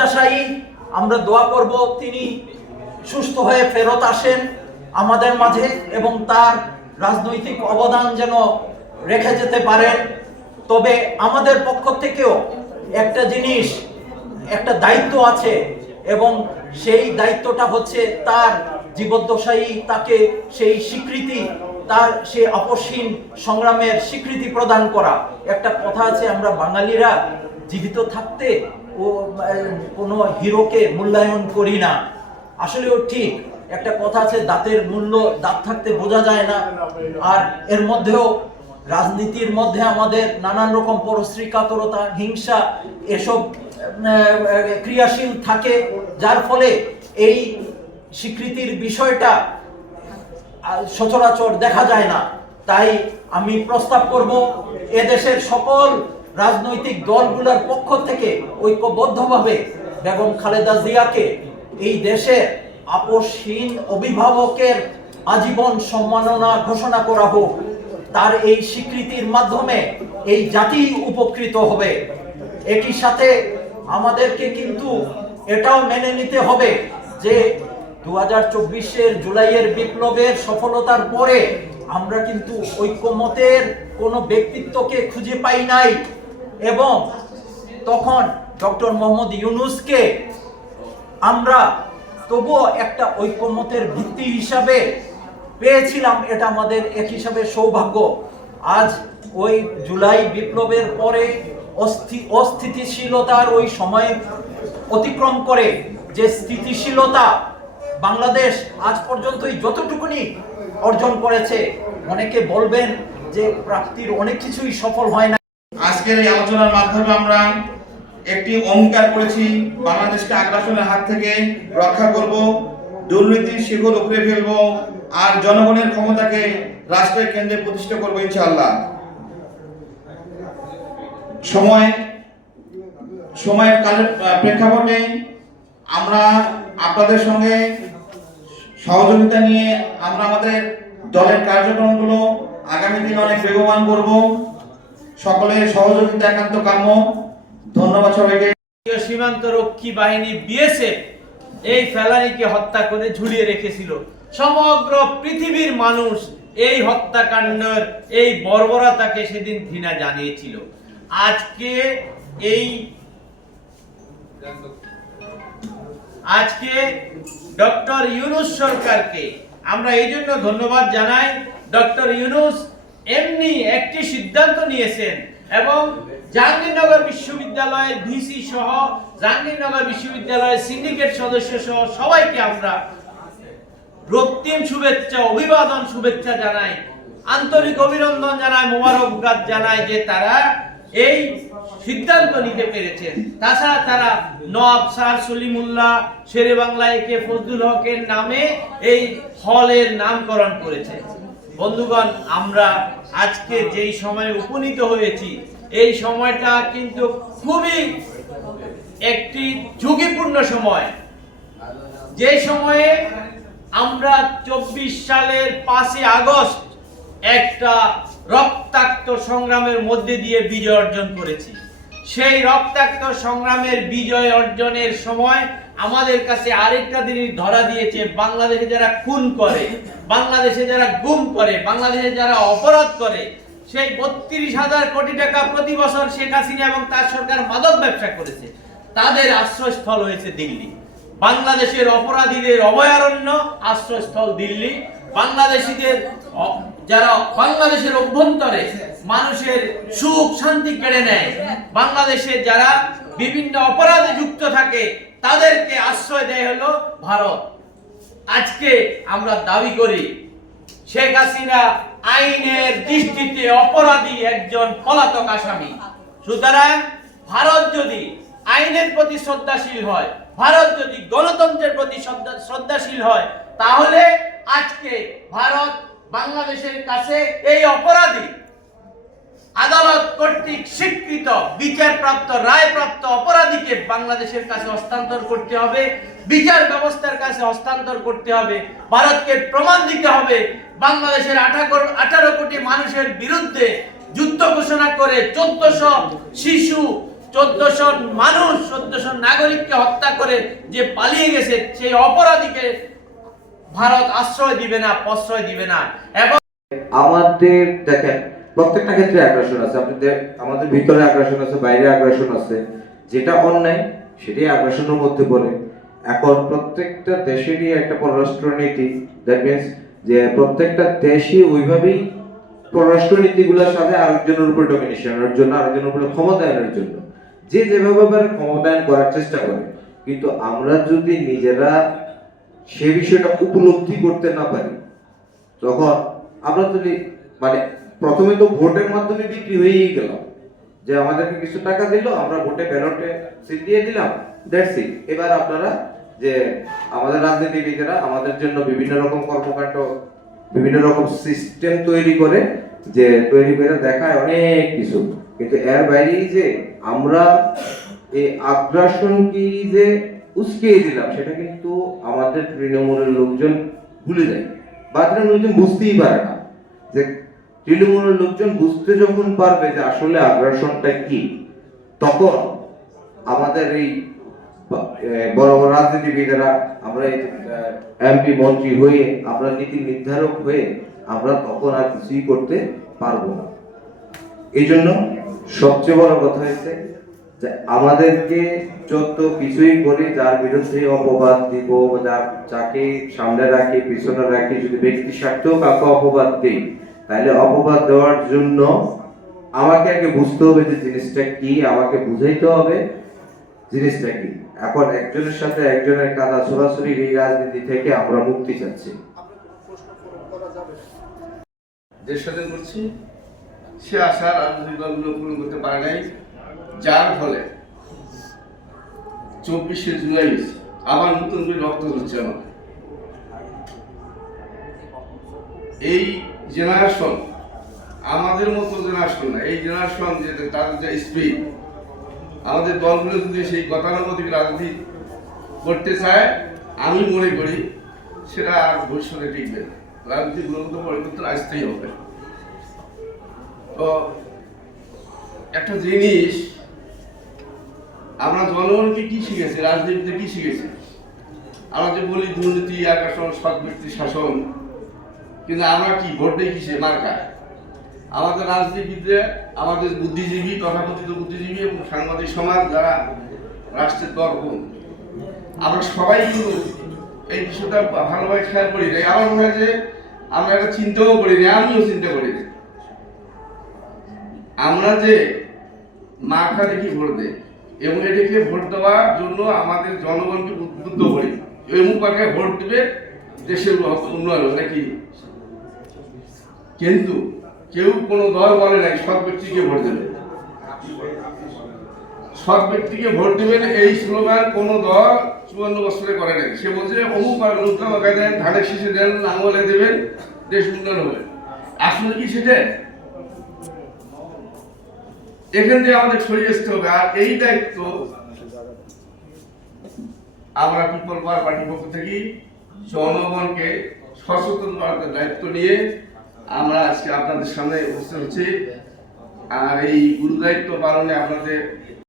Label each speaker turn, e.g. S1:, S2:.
S1: আশাই আমরা দোয়া করব, তিনি সুস্থ হয়ে ফেরত আসেন আমাদের মাঝে এবং তার রাজনৈতিক অবদান যেন রেখে যেতে পারেন। তবে আমাদের পক্ষ থেকেও একটা জিনিস, একটা দায়িত্ব আছে এবং সেই দায়িত্বটা হচ্ছে তার জীবদ্দশায়ী তাকে সেই স্বীকৃতি, তার সে আপসহীন সংগ্রামের স্বীকৃতি প্রদান করা। একটা কথা আছে, আমরা বাঙালিরা জীবিত থাকতে ও কোনো হিরোকে মূল্যায়ন করি না। আসলেও ঠিক, একটা কথা আছে, দাঁতের মূল্য, দাঁত থাকতে বোঝা যায় না। আর এর মধ্যেও রাজনীতির মধ্যে আমাদের নানান রকম পরশ্রী কাতরতা হিংসা, এসব ক্রিয়াশীল থাকে। যার ফলে এই স্বীকৃতির বিষয়টা সচরাচর দেখা যায় না। তাই আমি প্রস্তাব করব, এদেশের সকল রাজনৈতিক দলগুলোর পক্ষ থেকে ঐক্যবদ্ধভাবে বেগম খালেদা জিয়াকে এই দেশের আপসহীন অভিভাবকের আজীবন সম্মাননা ঘোষণা করা হোক। তার এই স্বীকৃতির মাধ্যমে এই জাতি উপকৃত হবে। একই সাথে আমাদেরকে কিন্তু এটাও মেনে নিতে হবে যে দু হাজার চব্বিশের জুলাইয়ের বিপ্লবের সফলতার পরে আমরা কিন্তু ঐক্যমতের কোনো ব্যক্তিত্বকে খুঁজে পাই নাই। এবং তখন ডক্টর মোহাম্মদ ইউনুসকে আমরা তবুও একটা ঐক্যমতের ভিত্তি হিসাবে পেয়েছিলাম, এটা আমাদের এক হিসাবে সৌভাগ্য। আজ ওই জুলাই বিপ্লবের পরে অস্থি, অস্থিতিশীলতার ওই সময় অতিক্রম করে যে স্থিতিশীলতা বাংলাদেশ আজ পর্যন্তই যতটুকুনি অর্জন করেছে, অনেকে বলবেন যে প্রাপ্তির অনেক কিছুই সফল হয় না
S2: আজকের এই আলোচনার মাধ্যমে আমরা একটি অঙ্গীকার করেছি, বাংলাদেশকে আগ্রাসনের হাত থেকে রক্ষা করব দুর্নীতির শিকড় উপরে ফেলব, আর জনগণের ক্ষমতাকে রাষ্ট্রের কেন্দ্রে প্রতিষ্ঠা করব ইনশাআল্লাহ। সময়, সময়ের কালের প্রেক্ষাপটে আমরা আপনাদের সঙ্গে সহযোগিতা নিয়ে আমরা আমাদের দলের কার্যক্রমগুলো আগামী দিনে অনেক বেগবান করব। সকলের সহযোগিতা, একান্ত কাম্য। ধন্যবাদ সবাইকে।
S3: সীমান্ত রক্ষী বাহিনী বিএসএফ এই ফেলানিকে হত্যা করে ঝুলিয়ে রেখেছিল। সমগ্র পৃথিবীর মানুষ এই হত্যাকাণ্ডের এই বর্বরতাকে সেদিন ঘৃণা জানিয়েছিল। আজকে এই আজকে ডক্টর ইউনুস সরকারকে আমরা এই জন্য ধন্যবাদ জানাই। ডক্টর ইউনুস এমনি একটি সিদ্ধান্ত নিয়েছেন এবং জাহাঙ্গীরনগর বিশ্ববিদ্যালয়ের ভিসি সহ জাহাঙ্গীরনগর বিশ্ববিদ্যালয়ের সিন্ডিকেট সদস্য সহ সবাইকে আমরা রক্তিম শুভেচ্ছা, অভিবাদন শুভেচ্ছা জানাই, আন্তরিক অভিনন্দন জানাই, মোবারকবাদ জানাই যে তারা এই সিদ্ধান্ত নিতে পেরেছেন। তাছাড়া তারা Nawab sir Salimullah Sher-e Bangla A K Fazlul হকের নামে এই হলের নামকরণ করেছে বন্ধুগণ, আমরা আজকে যেই সময়ে উপনীত হয়েছি, এই সময়টা কিন্তু খুবই একটি ঝুঁকিপূর্ণ সময়। যে সময়ে আমরা চব্বিশ সালের পাঁচই আগস্ট একটা রক্তাক্ত সংগ্রামের মধ্যে দিয়ে বিজয় অর্জন করেছি। সেই রক্তাক্ত সংগ্রামের বিজয় অর্জনের সময় আমাদের কাছে আরেকটা জিনিস ধরা দিয়েছে, বাংলাদেশে যারা খুন করে, বাংলাদেশে যারা গুম করে, বাংলাদেশে যারা অপরাধ করে, সেই বত্রিশ হাজার কোটি টাকা প্রতি বছর শেখ হাসিনা এবং তার সরকার মাদক ব্যবসা করেছে। তাদের আশ্রয়স্থল হয়েছে দিল্লি। বাংলাদেশের অপরাধীদের অভয়ারণ্য আশ্রয়স্থল দিল্লি। বাংলাদেশিদের যারা বাংলাদেশের অভ্যন্তরে মানুষের সুখ শান্তি কেড়ে নেয়, বাংলাদেশে যারা বিভিন্ন অপরাধে যুক্ত থাকে তাদেরকে আশ্রয় দেয় হলো ভারত। আজকে আমরা দাবি করি, শেখ হাসিনা আইনের দৃষ্টিতে অপরাধী একজন পলাতক আসামি। সুতরাং ভারত যদি আইনের প্রতি শ্রদ্ধাশীল হয়, ভারত যদি গণতন্ত্রের প্রতি শ্রদ্ধা- শ্রদ্ধাশীল হয়, তাহলে আজকে ভারত বাংলাদেশের কাছে এই অপরাধী আদালত কর্তৃক স্বীকৃত বিচারপ্রাপ্ত, রায়প্রাপ্ত অপরাধীকে বাংলাদেশের কাছে হস্তান্তর করতে হবে, বিচার ব্যবস্থার কাছে হস্তান্তর করতে হবে, ভারতকে প্রমাণ দিতে হবে, বাংলাদেশের আঠারো কোটি মানুষের বিরুদ্ধে যুদ্ধ ঘোষণা করে চোদ্দশো শিশু, চোদ্দশো মানুষ, চোদ্দশো নাগরিককে হত্যা করে যে পালিয়ে গেছে, সেই অপরাধীকে ভারত আশ্রয় দিবে না, প্রশ্রয় দিবে না। এবং
S4: আমাদের দেখেন প্রত্যেকটা ক্ষেত্রে আগ্রাসন আছে। আপনাদের আমাদের ভিতরে আগ্রাসন আছে, বাইরে আগ্রাসন আছে। যেটা অন্যায়, সেটাই আগ্রাসনের মধ্যে পড়ে। এখন প্রত্যেকটা দেশেরই একটা পররাষ্ট্রনীতি দ্যাট মিনস যে প্রত্যেকটা দেশই ওইভাবেই পররাষ্ট্রনীতিগুলোর সাথে আরেকজনের উপর ডমিনেশনের জন্য, আরেকজনের উপর ক্ষমতায়নের জন্য। যে যেভাবে পারে ক্ষমতায়ন করার চেষ্টা করে। কিন্তু আমরা যদি নিজেরা সে বিষয়টা উপলব্ধি করতে না পারি, তখন আমরা যদি মানে প্রথমে তো ভোটের মাধ্যমে বিক্রি হয়েই গেল। যে আমাদেরকে কিছু টাকা দিল, আমরা ভোটে ব্যালটে সিট দিয়ে দিলাম দ্যাটস ইট এবার আপনারা যে আমাদের রাজনীতিবিদেরা আমাদের জন্য বিভিন্ন রকম কর্মকাণ্ড, বিভিন্ন রকম সিস্টেম তৈরি করে, যে তৈরি করে দেখায় অনেক কিছু। কিন্তু এর বাইরেই যে আমরা এই আগ্রাসন কি যে উস্কিয়ে দিলাম, সেটা কিন্তু আমাদের তৃণমূলের লোকজন ভুলে যায়। বা তৃণমূল বুঝতেই পারে না যে তৃণমূলের লোকজন বুঝতে যখন পারবে যে আসলে আগ্রাসনটা কি, তখন আমাদের এই বড় বড় রাজনীতিবিদেরা, আমরা এমপি মন্ত্রী হয়ে, আমরা নীতি নির্ধারক হয়ে, আমরা তখন আর কিছুই করতে পারব না। এই জন্য সবচেয়ে বড় কথা হয়েছে যে আমাদেরকে যত কিছুই করি যার বিরুদ্ধে অপবাদ দিব যার যাকে সামনে রাখি, পিছনে রাখি, যদি ব্যক্তি স্বার্থেও কাউকে অপবাদ দিই তাহলে অপবাদ দেওয়ার জন্য আমাকে আগে বুঝতে হবে যে জিনিসটা কি, আমাকে বুঝাইতে হবে জিনিসটা কি। এখন একজনের সাথে একজনের কাদা সরাসরি এই রাজনীতি থেকে আমরা মুক্তি চাচ্ছি।
S5: দেশ স্বাধীন করছি সে আশা রাজনৈতিক দলগুলো পূরণ করতে পারে নাই, যার ফলে চব্বিশে জুলাই আবার নতুন করে রক্ত হচ্ছে আমার এই জেনারেশন আমাদের মতো জেনারেশন না, এই জেনারেশন যে তাদের যে স্পিড আমাদের দলগুলো যদি সেই গতানুগতিক রাজনীতি করতে চায়, আমি মনে করি সেটা আর ভবিষ্যতে টিকবে না। রাজনীতির গুণগত পরিবর্তন আসতেই হবে। তো একটা জিনিস, আমরা জনগণকে কি শিখেছি, রাজনীতিতে কি শিখেছি? আমরা যে বলি দুর্নীতি সৎ ব্যক্তি, শাসন কিন্তু আমরা কি, ভোট দেই কিসে? মার্কা আমাদের রাজনীতিবিদরা আমাদের বুদ্ধিজীবী, তথাকথিত বুদ্ধিজীবী এবং সাংবাদিক সমাজ যারা রাষ্ট্রের দর্পণ আমরা সবাই কিন্তু এই বিষয়টা ভালোভাবে খেয়াল করি না আমার মনে হয় যে আমরা এটা চিন্তাও করি না আমিও চিন্তা করি না আমরা যে মার্কা দেখি ভোট দেয় এবং এটাকে ভোট দেওয়ার জন্য আমাদের জনগণকে উদ্বুদ্ধ করি। এমুক মার্কায় ভোট দেবে দেশের উন্নয়ন, নাকি? কিন্তু কেউ কোনো দল বলে নাই সৎ ব্যক্তিকে ভোট দেবে। সৎ ব্যক্তিকে ভোট দেবেন এই স্লোগান কোন দল চুয়ান্ন বছরে করে নাই। সে বলছে অমুক মাকায় দেন ধানের শীষে দেন আঙুলে দেবেন, দেশ উন্নয়ন হবে। আসলে কি সেটা? এখান থেকে আমাদের সরিয়ে আসতে হবে। আর এই দায়িত্ব আমরা পিপল পাওয়ার পার্টির পক্ষ থেকে জনগণকে সচেতন করার দায়িত্ব নিয়ে আমরা আজকে আপনাদের সামনে উপস্থিত হচ্ছি। আর এই গুরু দায়িত্ব পালনে আপনাদের